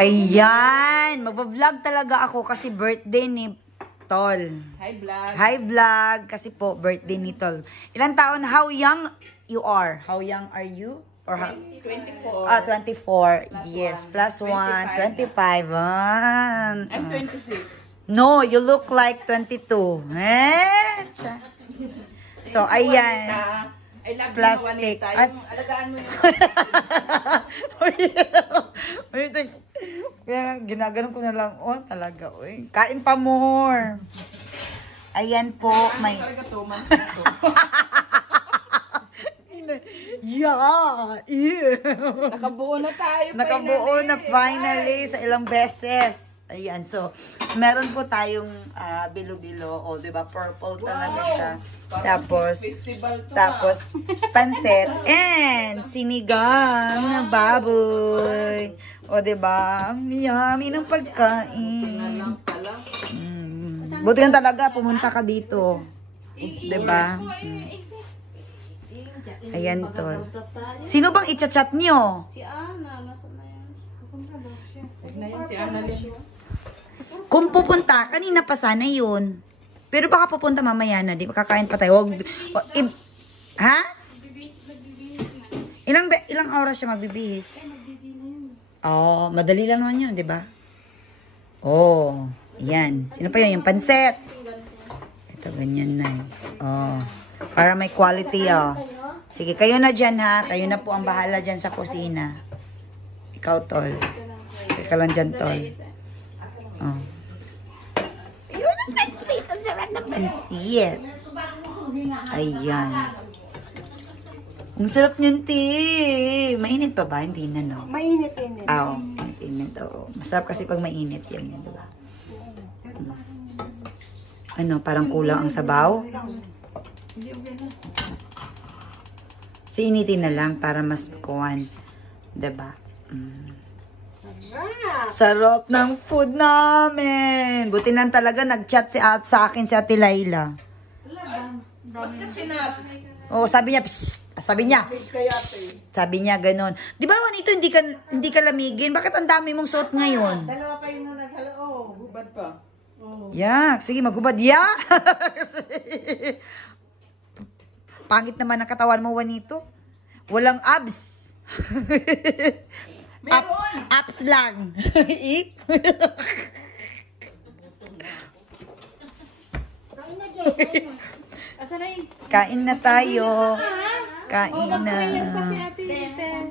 Ayan, magbablog talaga ako kasi birthday ni Tol. Hi vlog. Hi vlog, kasi po birthday ni Tol. Ilang taon? How young you are? How young are you? Or how? 24. Ah, 24. Yes, plus 1, 25. I'm 26. No, you look like 22. Eh? So, ayan. I love Plastic. you, Juanita. Yung alagaan mo yung... Kaya ginaganon ko na lang. Oh, talaga. Uy. Kain pa more. Ayan po. May... Talaga 2 months ito. Yeah. Nakabuo na tayo. Nakabuo na finally sa ilang beses. Ayan, so, meron po tayong bilo-bilo, o, diba, purple talaga siya. Tapos, pansit, and sinigang na baboy. O, diba, yummy ng pagkain. Buti lang talaga, pumunta ka dito. Diba? Ayan, Tol. Sino bang i-chat nyo? Si Ana, nasa na yan? Pupunta ba siya? Na yun, si Annalyn. Kung pupunta, kanina pa sana yun. Pero baka pupunta mamaya na, di ba? Kakain pa tayo. Ha? Ilang oras siya magbibihis? Oh, madali lang naman yun, di ba? Oh, yan. Sino pa yun? Yung pansit. Ito, ganyan na. Oh, para may quality, oh. Sige, kayo na dyan, ha? Kayo na po ang bahala dyan sa kusina. Ikaw, Tol. Ikaw lang dyan, Tol. Oh. Ayun ang pansit. Ang sarap ng pansit. Ayan. Ang sarap niyan, ti. Mainit pa ba? Hindi na, no? Mainit-init. Oo. Mainit, oo. Masarap kasi pag mainit yan, di ba? Ano, parang kulang ang sabaw? Siinitin na lang para mas kuwan. Diba? Sarap ng food namin. Buti lang talaga nag-chat sa akin si Ate Laila. Oh, sabi niya, psst. Sabi niya, psst. Sabi niya ganun. Di ba, Juanito, hindi ka lamigin? Bakit ang dami mong suot ngayon? Dalawa pa yung nasa loob. Hubad pa. Yak, sige, maghubad. Yak! Pangit naman ang katawan mo, Juanito. Walang abs. Abs lang. Kain na tayo. Kain na.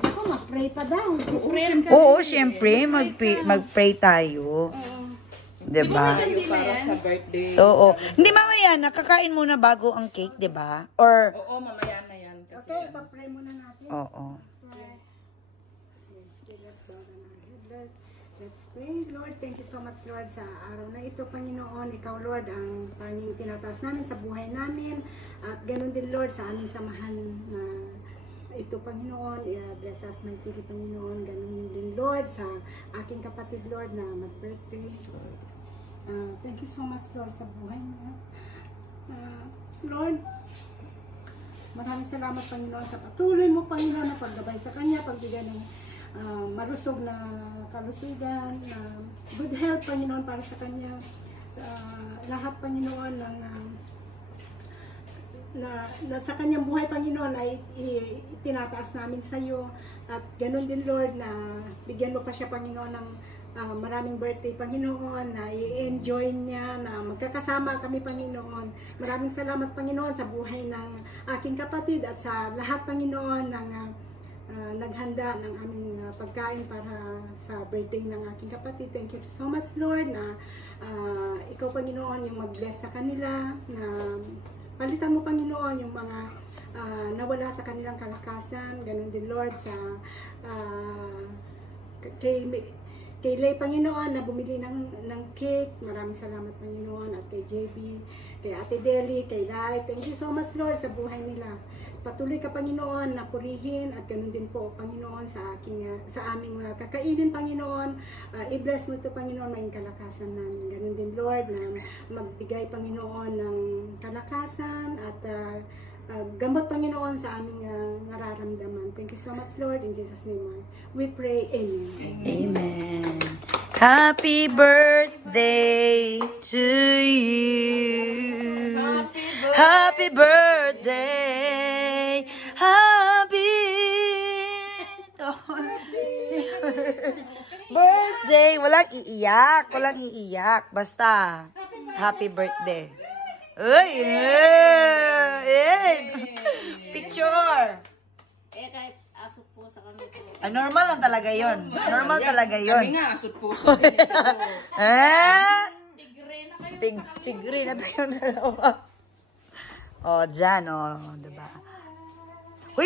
Ako, mag-pray pa daw. Oo, syempre, mag-pray tayo. Diba? Para sa birthday. Oo. Hindi, mamaya, nakakain muna bago ang cake, diba? Or, Oo, mamaya na yan. Kasi Okay, pa-pray muna natin. oo. Let's pray. Lord, thank you so much, Lord, sa araw na ito, Panginoon. Ikaw, Lord, ang tanging tinataas namin sa buhay namin. At ganun din, Lord, sa aming samahan na ito, Panginoon. Bless us, mighty Panginoon. Ganun din, Lord, sa aking kapatid, Lord, na mag-birthday. Thank you so much, Lord, sa buhay niya. Lord, maraming salamat, Panginoon, sa patuloy mo, Panginoon, na paggabay sa kanya, pagbigay ng marusog na kalusugan, na good health, Panginoon, para sa kanya. Sa lahat, Panginoon, ng na sa kanyang buhay, Panginoon, ay itinataas namin sa iyo. At ganun din, Lord, na bigyan mo pa siya, Panginoon, ng maraming birthday, Panginoon, na i-enjoy niya, na magkakasama kami, Panginoon. Maraming salamat, Panginoon, sa buhay ng aking kapatid at sa lahat, Panginoon, ng naghanda ng aming pagkain para sa birthday ng aking kapatid. Thank you so much, Lord, na ikaw, Panginoon, yung mag-bless sa kanila, na palitan mo, Panginoon, yung mga nawala sa kanilang kalakasan. Ganun din, Lord, sa kay Lay, Panginoon, na bumili ng cake. Maraming salamat, Panginoon. At kay JB, kay Ate Deli, kay Lai. Thank you so much, Lord, sa buhay nila. Patuloy ka, Panginoon, na purihin. At ganun din po, Panginoon, sa aming kakainin, Panginoon. I-bless mo ito, Panginoon, may kalakasan namin. Ganun din, Lord, na magbigay, Panginoon, ng kalakasan at gamot, Panginoon, sa aming nararamdaman. Thank you so much, Lord. In Jesus' name, we pray. Amen. Amen. Happy birthday to you. Happy birthday. Happy birthday. Walang iiyak. Walang iiyak. Basta, happy birthday. Uy! Picture! Kahit aso po sa kami po. Normal lang talaga yun. Normal talaga yun. Kami nga, asot puso. Tigre na kayo. Tigre na tayong dalawa. O, dyan, o. Diba? Uy!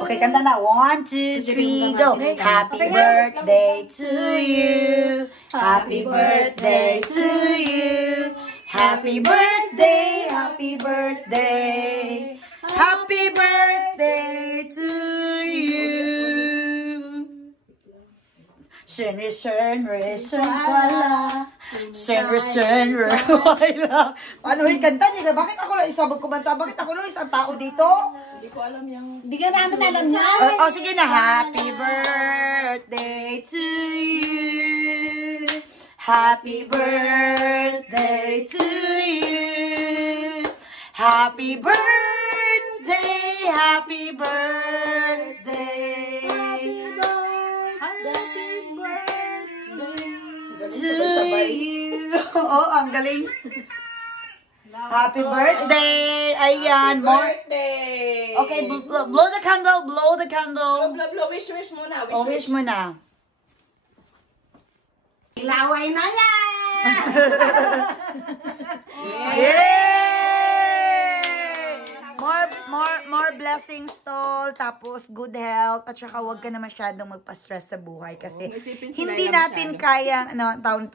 Okay, kanta na. 1, 2, 3, go. Happy birthday to you. Happy birthday to you. Happy birthday, happy birthday. Happy birthday to you. Senri, senri, senwala. Senri, senri, wala. Ano yung kanta niya? Bakit ako lang isabag kumanta? Bakit ako lang isang tao dito? Hindi ko alam yung... Hindi ka namin alam niya. Sige na. Happy birthday to you. Happy birthday to you. Happy birthday. Happy birthday. To you. Oh, ang galing. Happy birthday. Ayan. More. Birthday! Okay, blow the candle. Blow the candle. Blow. Wish muna. Oh, wish mo na. Laway na yan! Yay! More blessings, tol. Tapos, good health. At saka, huwag ka na masyadong magpa-stress sa buhay. Kasi, Isipin sila hindi lang natin kaya,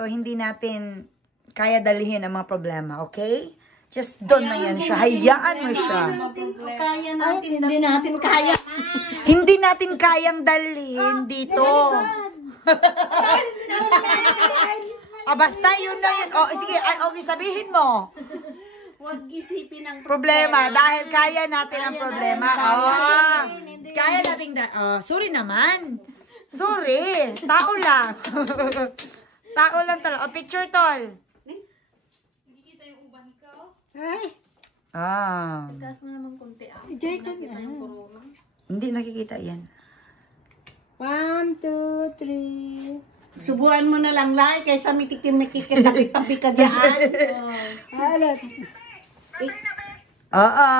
hindi natin kaya dalhin ang mga problema, okay? Just doon na yan siya. Hayaan mo siya. Kaya natin. Hindi natin kaya. Hindi natin kayang dalhin dito. Basta yun na yun. Sige, okay, sabihin mo. Huwag isipin ang Problema. Dahil kaya natin ang problema. Kaya natin, sorry naman. Sorry. Tao lang. Tao lang talaga. Picture, tol. Ay, Taas mo naman konti ah. Nakita yung corona. Hindi nakikita yan. 1, 2, 3. Subuan mo na lang lang kaysa mikikitabi ka dyan. Alat.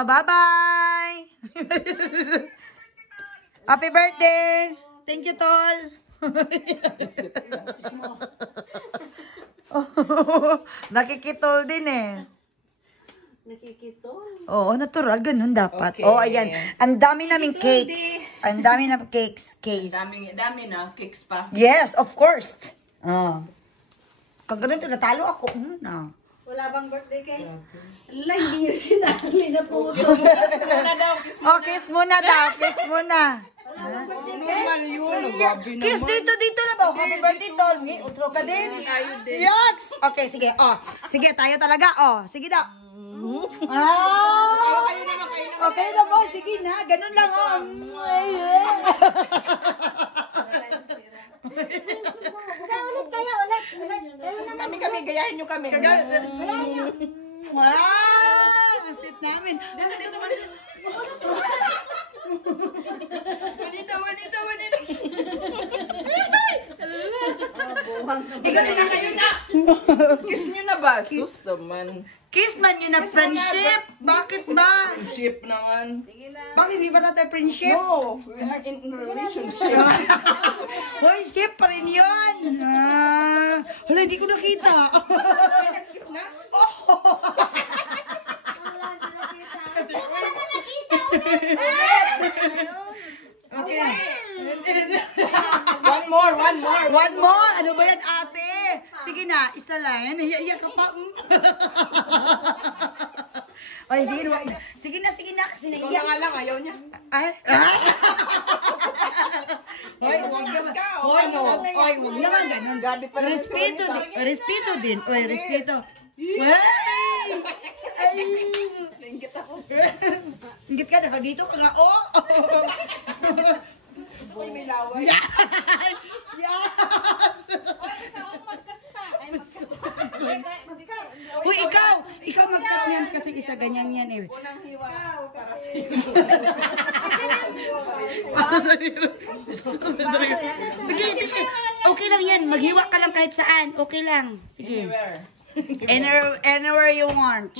Bye-bye. Happy birthday. Thank you, tol. Nakikitol din eh. Nakikito. Oo, natural. Ganun dapat. Okay. Ayan. Ang dami naming cakes. Ang dami naming cakes. Dami na. Cakes pa. Yes, of course. Kag ganun, natalo ako. Wala bang birthday cake? Wala, hindi yung sinali na po. Kiss muna daw. Kiss muna daw. Kiss muna. Normal yun. Gabi Kiss dito na ba? Happy birthday, tol. Utro ka din. Yucks! Okay, sige. Sige, tayo talaga. Sige daw. Okay na po. Sige na. Ganun lang. Ulit kayo, ulit. Kami, gayahin nyo kami. Wow! Ang sweet namin. Manita. Ikaw na kayo na. Kiss nyo na ba? Sus naman. Kiss man yun na friendship. Bakit ba? Ship naman. Bakit di ba natin friendship? No, we are in relationship. Hoy, ship pa rin yun. Hala, hindi ko nakita. Kiss na? Okay na. One more. One more. Ano ba yan, ate? Sige na, isa lang. Nahiya ka pa. Ay, sige na. Kasi Ikaw naiyak. na nga lang, ayaw niya. Ay. Hoy, Kiss ka. Hoy, huwag naman ganun. Gabi pa rin Respeto din. Oy, respeto. Hey! Ay! Ingit ka na dito ka nga. Oh! Gusto ko yung may laway. Yes! Uy, ikaw magkat niyan kasi isa ganyan yan eh. Unang hiwa. Para sa Sige. Okay lang yan. Maghiwa ka lang kahit saan. Okay lang. Sige. anywhere. Anywhere you want.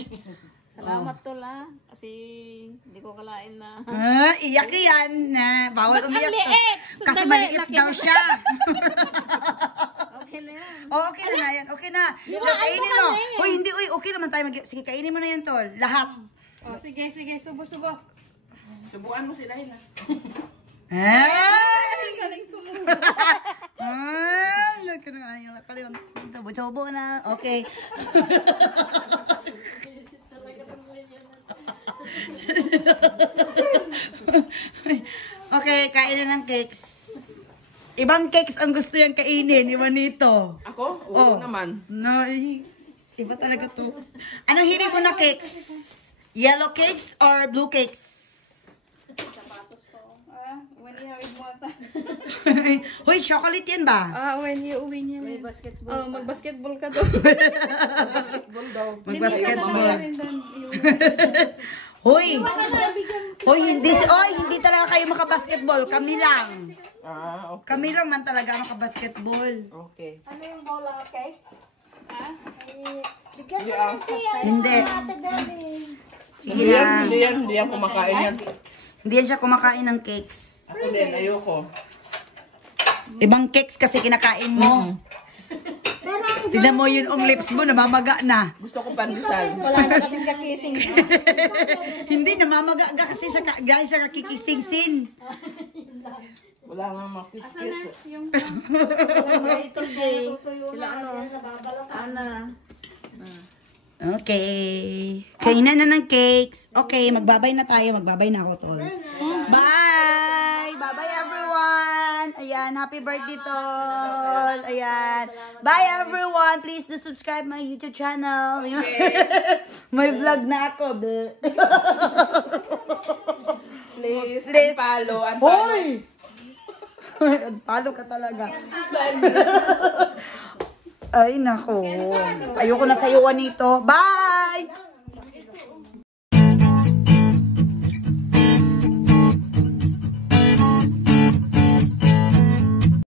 Salamat to la. Kasi hindi ko kalain na. Iyak yan. Bawal umiyak. Kasi maliit daw siya. Okay na yan. Okay na yan. Okay na. Kainin mo. Uy, hindi. Uy, okay naman tayo. Sige, kainin mo na yun, tol. Lahat. Oh, sige. Subo. Subukan mo sila na. Ay! Galing sumunod. Laka na yung nakaliwan. Tubo na. Okay. Okay, kainin ng cakes. Ibang cakes ang gusto yung kainin. Iwan nito. Ako? Oh. Oo naman. No, iba talaga to. Anong hilig mo na cakes? Yellow cakes or blue cakes? When you have more time. Hoy, chocolate yan ba? When you uwi niya. May basketball. Mag-basketball ka doon. Basketball daw. Mag-basketball. Hoy! Hoy, hindi talaga kayo makabasketball. Kami lang. Okay. Kami lang man talaga makabasketball. Okay. Ano yung bola, okay? Hindi. Sige Hindi lang. yan kumakain yan. Hindi yan siya kumakain ng cakes. Ako din, ayoko. Ibang cakes kasi kinakain mo. Tignan mo yun ang lips mo, namamaga na. Gusto ko pandesal. Wala na kasing kakising. Hindi, namamaga ka kasi dahil sa kakikising-sin. Wala nga makikis. Yung sila Ana. Okay. Kainan na ng cakes. Okay, magbabay na tayo. Magbabay na ako, tol. Bye! Bye-bye, everyone! Ayan, happy birthday, tol! Ayan. Bye, everyone! Please do subscribe my YouTube channel. May vlog na ako. Please, Please. unfollow. Hoy! Unfollow ka talaga. Ay, nako. Ayoko na sayuan nito. Bye!